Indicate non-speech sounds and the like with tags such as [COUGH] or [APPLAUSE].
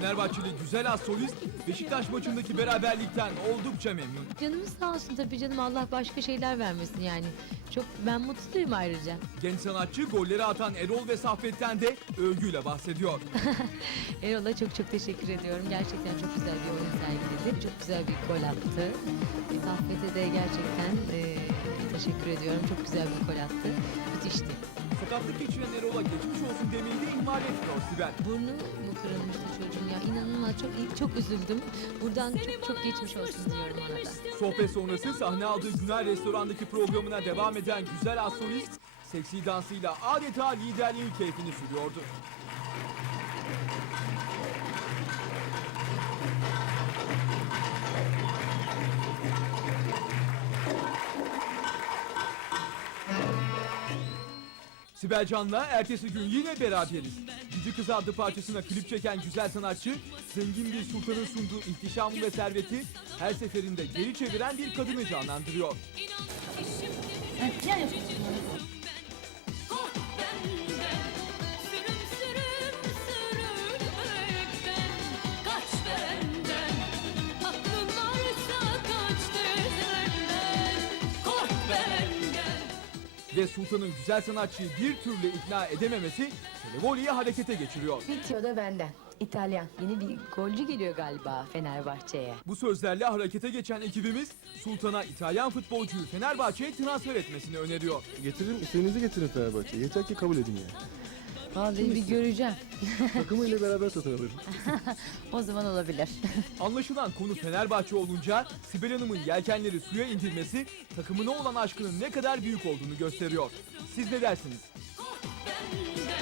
Fenerbahçeli Güzel Asolist Beşiktaş maçındaki beraberlikten oldukça memnun. Canımız sağ olsun tabi canım Allah başka şeyler vermesin yani. Çok ben mutluyum ayrıca. Genç sanatçı golleri atan Erol ve Saffet'ten de övgüyle bahsediyor. [LAUGHS] Erol'a çok çok teşekkür ediyorum. Gerçekten çok güzel bir oyun sergiledi. Çok güzel bir gol attı. Saffet'e e, de gerçekten e, teşekkür ediyorum. Çok güzel bir gol attı. Müthişti. Sakatlık geçiren Erol'a geçmiş olsun demeyi Burnu mu kırılmıştı çocuğun ya? İnanılmaz çok iyi, çok üzüldüm. Buradan Seni çok, çok geçmiş olsun diyorum ona da. Sohbet sonrası ben sahne almıştım. aldığı güzel Restoran'daki programına çok devam eden güzel istedim. asolist, seksi dansıyla adeta liderliğin keyfini sürüyordu. [LAUGHS] Sibel Can'la ertesi gün yine beraberiz. Cici Kız adlı parçasına klip çeken güzel sanatçı, zengin bir sultanın sunduğu ihtişam ve serveti her seferinde geri çeviren bir kadını canlandırıyor. Ne yapıyorsun? [LAUGHS] ve Sultan'ın güzel sanatçıyı bir türlü ikna edememesi Televoli'yi harekete geçiriyor. Bitiyor da benden. İtalyan. Yeni bir golcü geliyor galiba Fenerbahçe'ye. Bu sözlerle harekete geçen ekibimiz Sultan'a İtalyan futbolcuyu Fenerbahçe'ye transfer etmesini öneriyor. Getirin, istediğinizi getirin Fenerbahçe. Yeter ki kabul edin yani. Vallahi bir istiyor? göreceğim. Takımıyla beraber satın alırım. [LAUGHS] o zaman olabilir. Anlaşılan konu Fenerbahçe olunca Sibel Hanım'ın yelkenleri suya indirmesi takımına olan aşkının ne kadar büyük olduğunu gösteriyor. Siz ne dersiniz? Oh,